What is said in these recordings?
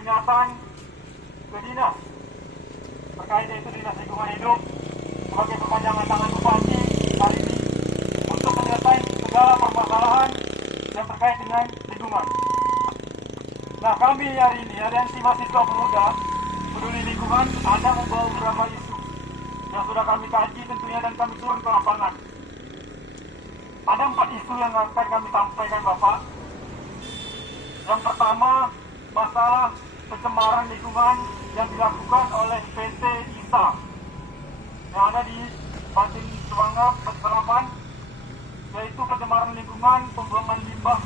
peringatan ke dinas terkait yaitu Dinas Lingkungan Hidup sebagai perpanjangan tangan Bupati hari ini untuk menyelesaikan segala permasalahan yang terkait dengan lingkungan. Nah, kami hari ini Aliansi Mahasiswa Pemuda Peduli Lingkungan ada membawa beberapa isu yang sudah kami kaji tentunya dan kami turun ke lapangan. Ada 4 isu yang akan kami sampaikan Bapak. Yang pertama, masalah pencemaran lingkungan yang dilakukan oleh PT ISA yang ada di Batin Suangap, Selapan, yaitu pencemaran lingkungan, pembuangan limbah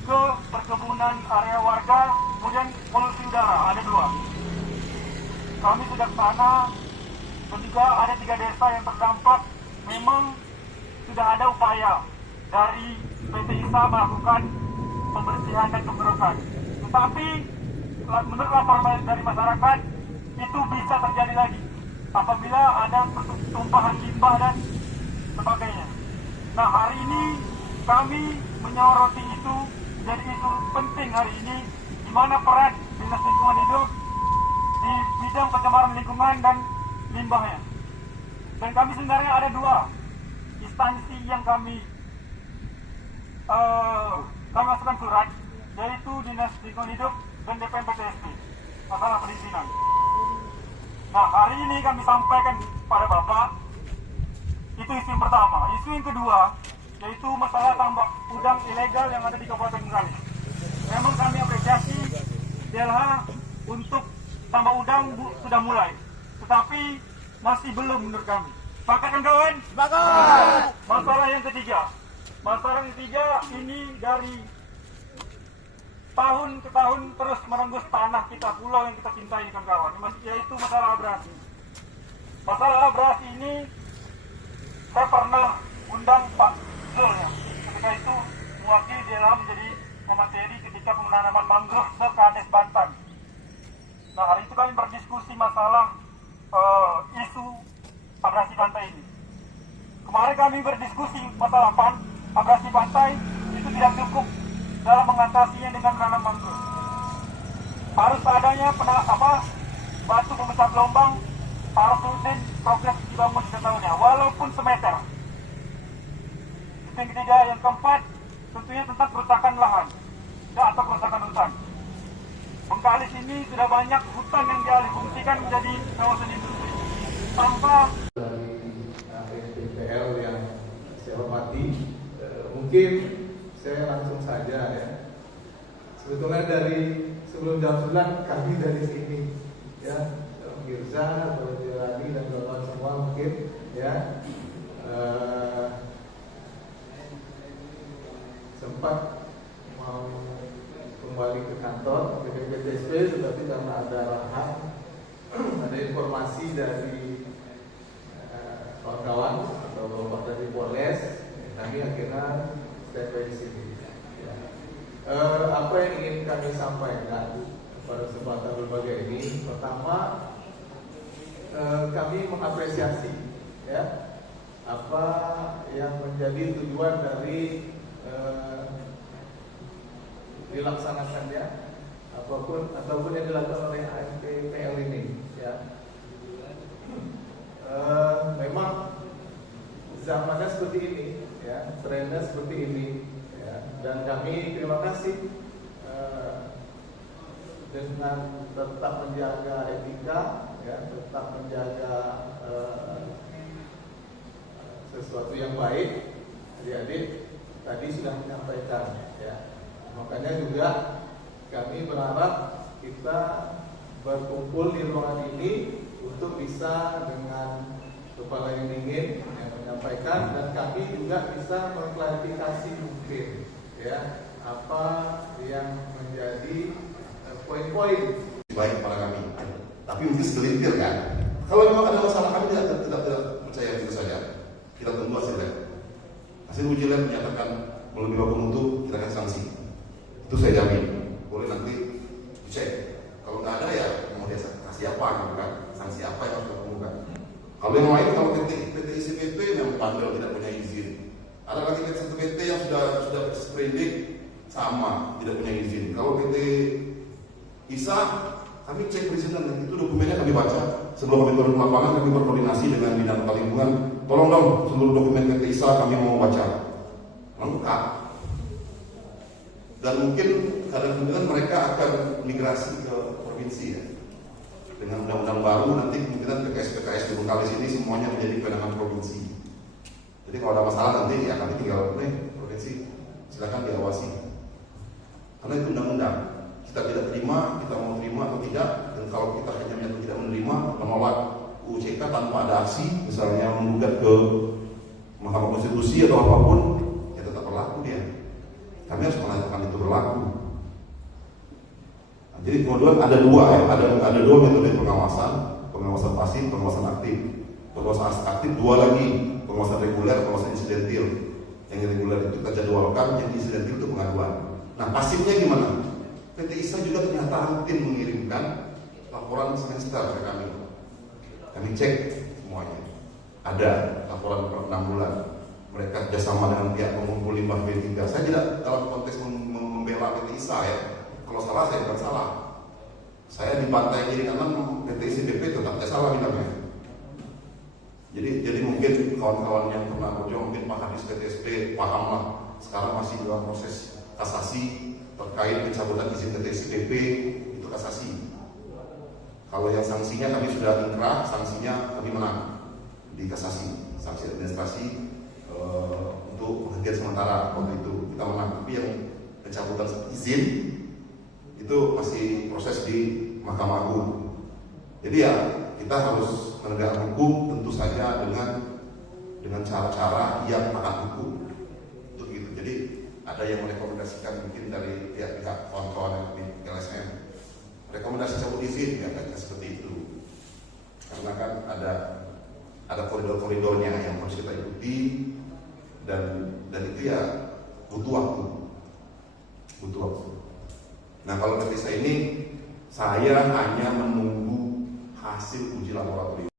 ke perkebunan area warga, kemudian polusi udara, ada 2. Kami sudah ke sana dan juga ada 3 desa yang terdampak. Memang sudah ada upaya dari PT ISA melakukan pembersihan dan pemberokan. Tetapi menurut laporan dari masyarakat itu bisa terjadi lagi apabila ada tumpahan limbah dan sebagainya. Nah, hari ini kami menyoroti itu jadi isu penting hari ini, di mana peran Dinas Lingkungan Hidup di bidang pencemaran lingkungan dan limbahnya. Dan kami sebenarnya ada 2 instansi yang kami masukkan surat, yaitu Dinas Lingkungan Hidup dan DPMPTSP, masalah perizinan. Nah, hari ini kami sampaikan pada Bapak, itu isu yang pertama. Isu yang kedua, yaitu masalah tambak udang ilegal yang ada di Kabupaten Bengkalis. Memang kami apresiasi DLH untuk tambak udang sudah mulai, tetapi masih belum menurut kami. Sepakat kan kawan? Sepakat. Masalah yang ketiga. Masalah yang ketiga ini dari tahun ke tahun terus merenggus tanah kita, pulau yang kita cintai kan kawan, yaitu masalah abrasi. Masalah abrasi ini saya pernah undang Pak Zul ya, ketika itu mewakili DLH menjadi pemateri ketika penanaman mangrove ke Kades Banten. Nah, hari itu kami berdiskusi masalah isu abrasi pantai ini. Kemarin kami berdiskusi masalah abrasi pantai itu tidak cukup dalam mengatasinya dengan menanam mangrove. Harus adanya batu pemecah gelombang, harus rutin progres dibangun setiap tahunnya, walaupun semeter. Itu yang ketiga. Yang keempat, tentunya tentang kerusakan lahan atau kerusakan hutan. Bengkalis ini sudah banyak hutan yang dialihfungsikan menjadi kawasan industri tanpa dari SPPL yang saya hormati. Mungkin saya langsung saja ya. Sebetulnya dari sebelum jam 9 kami dari sini ya, Mirza, Rani dan kawan semua mungkin ya sempat mau kembali ke kantor BPPTSP, tetapi karena ada arahan, ada informasi dari kawan-kawan atau bapak dari Polres, kami akhirnya stay di sini. Apa yang ingin kami sampaikan pada kesempatan berbagai ini, pertama kami mengapresiasi ya apa yang menjadi tujuan dari dilaksanakannya ataupun yang dilakukan oleh AMPPL ini ya. Memang zamannya seperti ini ya, trennya seperti ini ya, dan kami terima kasih dengan tetap menjaga etika ya, tetap menjaga sesuatu yang baik. Adik-adik tadi sudah menyampaikan ya, makanya juga kami berharap kita berkumpul di ruangan ini untuk bisa dengan kepala yang dingin yang menyampaikan, dan kami juga bisa mengklarifikasi mungkin ya apa yang menjadi poin-poin baik kepada kami. Tapi mungkin segelintir kan. Kalau memang ada masalah, kami tidak percaya itu saja. Kita tunggu hasil lab. Hasil uji lab menyatakan melebihi baku mutu, kita akan sanksi. Itu saya jamin. Boleh nanti dicek. Kalau nggak ada ya mau dia kasih apa gitu kan? Sanksi apa yang harus dilakukan? Kalau yang lain, kalau PT ICPT yang bandel tidak punya izin. Ada lagi PT yang sudah sprindik sama tidak punya izin. Kalau PT ISA kami cek perizinan, itu dokumennya kami baca. Sebelum kami turun ke lapangan, kami berkoordinasi dengan Dinas Tata Lingkungan. Tolong dong, seluruh dokumen PT ISA kami mau baca lengkap. Dan mungkin kadang-kadang mereka akan migrasi ke provinsi ya. Dengan undang-undang baru nanti kemungkinan PKS di Bengkalis ini semuanya menjadi kewenangan provinsi. Jadi kalau ada masalah nanti ya kami tinggal provinsi, silakan diawasi. Karena itu undang-undang. Kita tidak terima, kita mau terima atau tidak, dan kalau kita hanya menyatakan tidak menerima, menolak UCK tanpa ada aksi, misalnya menggugat ke Mahkamah Konstitusi atau apapun, ya tetap berlaku dia. Kami harus melakukan itu berlaku. Nah, jadi kemudian ada dua ya, ada dua metode pengawasan pasif, pengawasan aktif. Pengawasan aktif dua lagi, pengawasan reguler, pengawasan insidentil. Yang reguler itu kita jadwalkan, yang insidentil itu pengaduan. Nah pasifnya gimana? PT ISA juga ternyata rutin mengirimkan laporan semester ke kami. Kami cek semuanya. Ada laporan per 6 bulan. Mereka kerjasama dengan pihak pengumpul limbah B3. Saya tidak dalam konteks membela PT ISA ya. Kalau salah saya bukan salah. Saya dibantai kiri kanan PT ISIDP tetap saya salah bilangnya. Jadi mungkin kawan-kawan yang pernah kerja mungkin Pak Hadis PTSP paham lah. Sekarang masih dalam proses kasasi terkait pencabutan izin PT ISIDP itu kasasi. Kalau yang sanksinya kami sudah inkrah, sanksinya kami menang di kasasi, sanksi administrasi untuk penghentian sementara waktu itu kita menang. Tapi yang pencabutan izin itu masih proses di Mahkamah Agung. Jadi ya kita harus menegakkan hukum tentu saja dengan cara-cara yang taat hukum. Untuk itu. Jadi ada yang merekomendasikan mungkin dari pihak kawan-kawan di LSM rekomendasi cabut izin ya seperti itu, karena kan ada koridor-koridornya yang harus kita ikuti dan itu ya butuh waktu. Nah kalau ketika ini saya hanya menunggu hasil uji laboratorium.